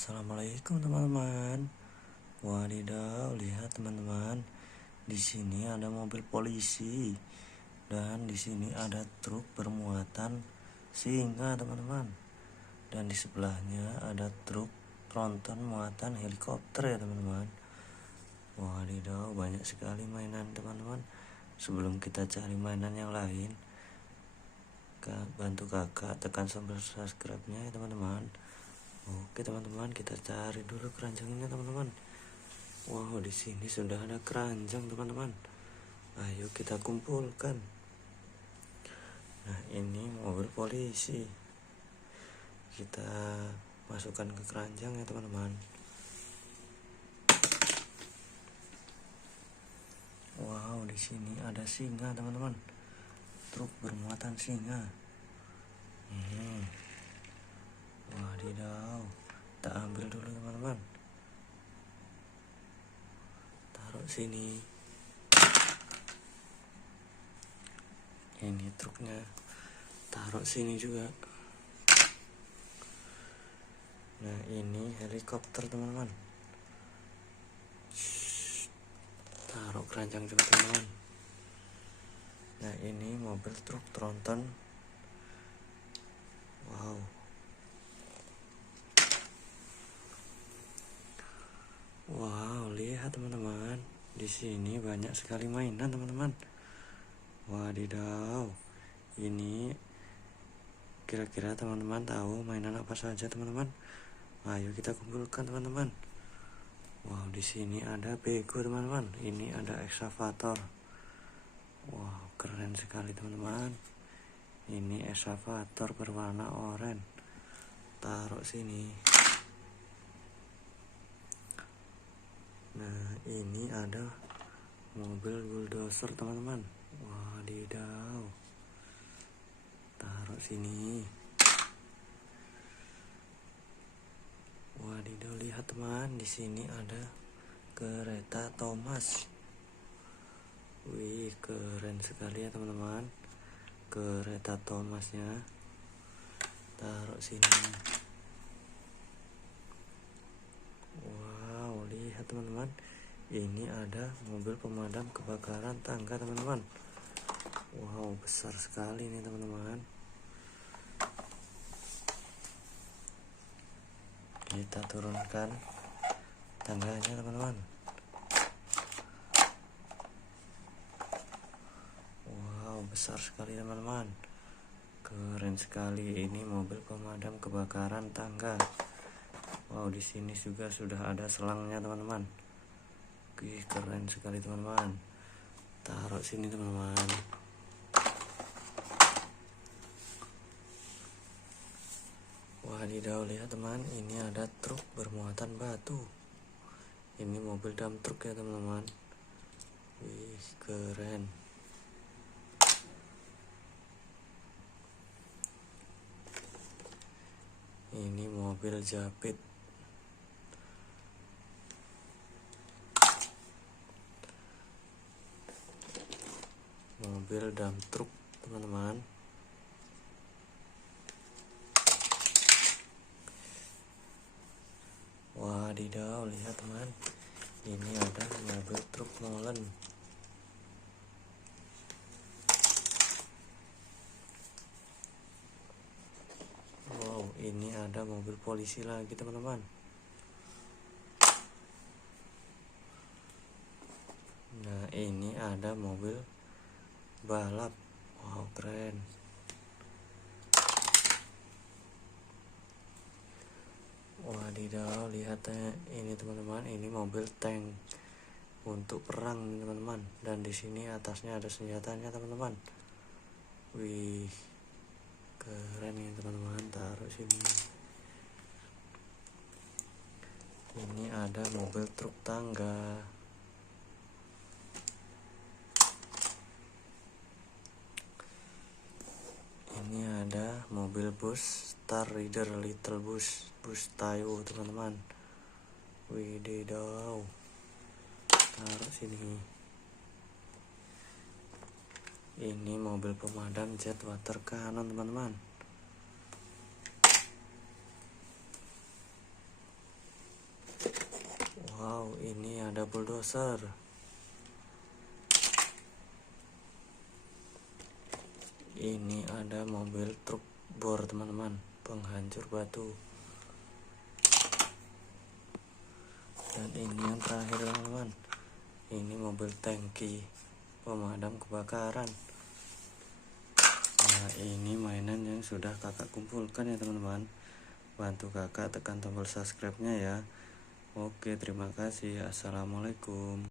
Assalamualaikum teman-teman. Wadidaw, lihat teman-teman. Di sini ada mobil polisi dan di sini ada truk bermuatan singa, teman-teman. Dan di sebelahnya ada truk tronton muatan helikopter ya, teman-teman. Wadidaw, banyak sekali mainan, teman-teman. Sebelum kita cari mainan yang lain, bantu kakak tekan tombol subscribe-nya ya, teman-teman. Oke teman-teman, kita cari dulu keranjangnya, teman-teman. Wow, di sini sudah ada keranjang, teman-teman. Ayo kita kumpulkan. Nah, ini mobil polisi. Kita masukkan ke keranjang ya, teman-teman. Wow, di sini ada singa, teman-teman. Truk bermuatan singa. Wadidaw, kita ambil dulu, teman-teman. Taruh sini. Ini truknya, taruh sini juga. Nah, ini helikopter, teman-teman. Taruh keranjang juga, teman-teman. Nah, ini mobil truk tronton. Wow. Wow, lihat teman-teman. Di sini banyak sekali mainan, teman-teman. Wadidaw. Ini kira-kira teman-teman tahu mainan apa saja, teman-teman? Ayo kita kumpulkan, teman-teman. Wow, di sini ada bego, teman-teman. Ini ada ekskavator. Wow, keren sekali, teman-teman. Ini ekskavator berwarna oranye. Taruh sini. Nah, ini ada mobil bulldozer, teman-teman. Wadidaw. Taruh sini. Wadidaw, lihat teman, di sini ada kereta Thomas. Wih, keren sekali ya, teman-teman. Kereta Thomasnya. Taruh sini. Wow, lihat teman-teman. Ini ada mobil pemadam kebakaran tangga, teman-teman. Wow, besar sekali nih, teman-teman. Kita turunkan tangganya, teman-teman. Wow, besar sekali, teman-teman. Keren sekali, ini mobil pemadam kebakaran tangga. Wow, di sini juga sudah ada selangnya, teman-teman. Wih, keren sekali, teman-teman. Taruh sini, teman-teman. Wadidaw, lihat teman, ini ada truk bermuatan batu. Ini mobil dump truk ya, teman-teman. Wih, keren. Ini mobil Japit. Mobil dump truk, teman-teman. Wadidaw, lihat teman, ini ada mobil truk molen. Wow, ini ada mobil polisi lagi, teman-teman. Nah, ini ada mobil balap. Wow, keren. Wadidaw, lihat ini, teman-teman. Ini mobil tank untuk perang, teman-teman. Dan di sini atasnya ada senjatanya, teman-teman. Wih, keren ya, teman-teman. Taruh sini. Ini ada mobil truk tangga. Ini ada mobil bus Star Reader Little Bus Tayo, teman-teman. Wididaw. Taruh sini. Ini mobil pemadam jet water cannon, teman-teman. Wow, ini ada bulldozer. Ini ada mobil truk bor teman-teman, penghancur batu. Dan ini yang terakhir teman-teman, ini mobil tangki pemadam kebakaran. Nah, ini mainan yang sudah kakak kumpulkan ya teman-teman. Bantu kakak tekan tombol subscribe-nya ya. Oke, terima kasih. Assalamualaikum.